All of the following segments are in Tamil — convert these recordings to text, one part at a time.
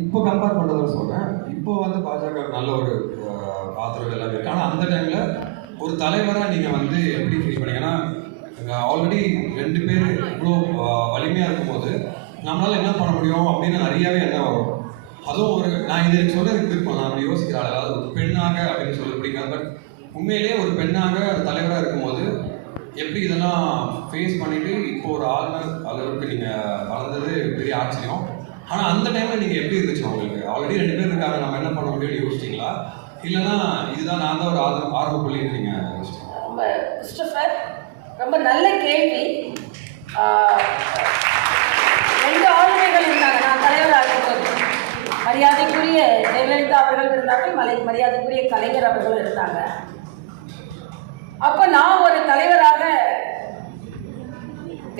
இப்போ கம்பேர் பண்ணுறத சொல்கிறேன். இப்போ வந்து பாஜக நல்ல ஒரு ஆதரவு எல்லாமே இருக்குது. ஆனால் அந்த டைமில் ஒரு தலைவராக நீங்கள் வந்து எப்படி ஃபீல் பண்ணீங்கன்னா, ஆல்ரெடி 2 பேர் இவ்வளோ வலிமையாக இருக்கும்போது நம்மளால் என்ன பண்ண முடியும் அப்படின்னு நிறையாவே எண்ணம் வரும். அதுவும் ஒரு நான் இதை சொல்கிறதுக்கு விருப்பம், நான் அப்படி யோசிக்கிறாள், அதாவது ஒரு பெண்ணாக அப்படின்னு சொல்ல பிடிக்காது. பட் உண்மையிலேயே ஒரு பெண்ணாக தலைவராக இருக்கும்போது எப்படி இதெல்லாம் ஃபேஸ் பண்ணிவிட்டு இப்போ ஒரு ஆளுநர் அளவுக்கு நீங்கள் வளர்ந்தது பெரிய ஆச்சரியம். ஆனால் அந்த டைமில் நீங்கள் எப்படி இருந்துச்சு உங்களுக்கு? ஆல்ரெடி 2 பேர் இருக்காங்க, நம்ம என்ன பண்ண முடியும்னு யோசிச்சிங்களா? இல்லைன்னா இதுதான் நான் தான் ஒரு ஆர்வ புள்ளின்னு நீங்கள் யோசிச்சிங்களா? ரொம்ப கிறிஸ்டோபர், ரொம்ப நல்ல கேள்வி. 2 ஆளுமைகள் இருந்தாங்க நான் தலைவராக இருக்கும்போது. மரியாதைக்குரிய ஜெயலலிதா அவர்கள் இருந்தார்கள், மரியாதைக்குரிய கலைஞர் அவர்கள் இருந்தாங்க. அப்போ நான் ஒரு தலைவராக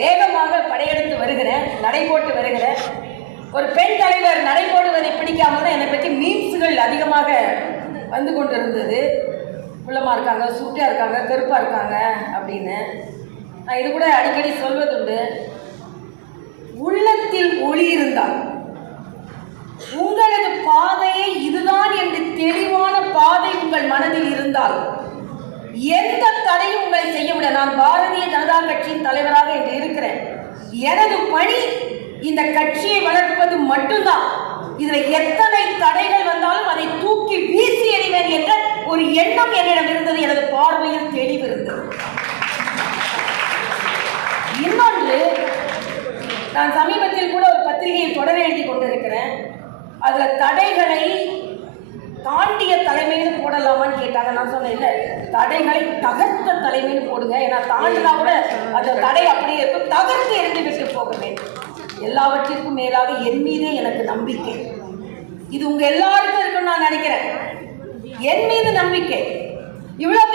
வேகமாக படையெடுத்து வருகிறேன், நடைபோட்டு வருகிறேன். ஒரு பெண் தலைவர் நடைபோடுவதை பிடிக்காமல் தான் என்னை பற்றி மீம்ஸுகள் அதிகமாக வந்து கொண்டு இருந்தது. குள்ளமாக இருக்காங்க, சுட்டியாக இருக்காங்க, கருப்பாக இருக்காங்க அப்படின்னு. நான் இது கூட அடிக்கடி சொல்வதுண்டு. உள்ளத்தில் ஒளி இருந்தால், உங்களது பாதையை இதுதான் என்று தெளிவான பாதை உங்கள் மனதில் இருந்தால் எந்த தடையும் உங்களை செய்ய முடியாது. நான் பாரதிய ஜனதா கட்சியின் தலைவராக இன்று இருக்கிறேன். எனது பணி இந்த கட்சியை வளர்ப்பது மட்டும்தான். இதில் எத்தனை தடைகள் வந்தாலும் அதை தூக்கி வீசி எறிவேன் என்ற ஒரு எண்ணம் என்னிடம் இருந்தது. எனது பார்வையில் தெளிவு இருந்தது. இன்னொன்று, நான் சமீபத்தில் கூட ஒரு பத்திரிகையில் தொடர் எழுதி கொண்டிருக்கிறேன். அதில் தடைகளை தாண்டிய தலைமைன்னு போடலாமான்னு கேட்டாங்க. நான் சொன்னேன், இல்லை, தடைகளை தகர்த்த தலைமைன்னு போடுங்க. ஏன்னா தாண்டினா கூட அந்த தடை அப்படியே இருக்கும், தகர்த்து எரிந்து விட்டு போக வேண்டும். எல்லாவற்றிற்கும் மேலாக என் மீதே எனக்கு நம்பிக்கை. இது உங்க எல்லாருக்கும் இருக்குன்னு நான் நினைக்கிறேன். என் மீது நம்பிக்கை. இவ்வளவு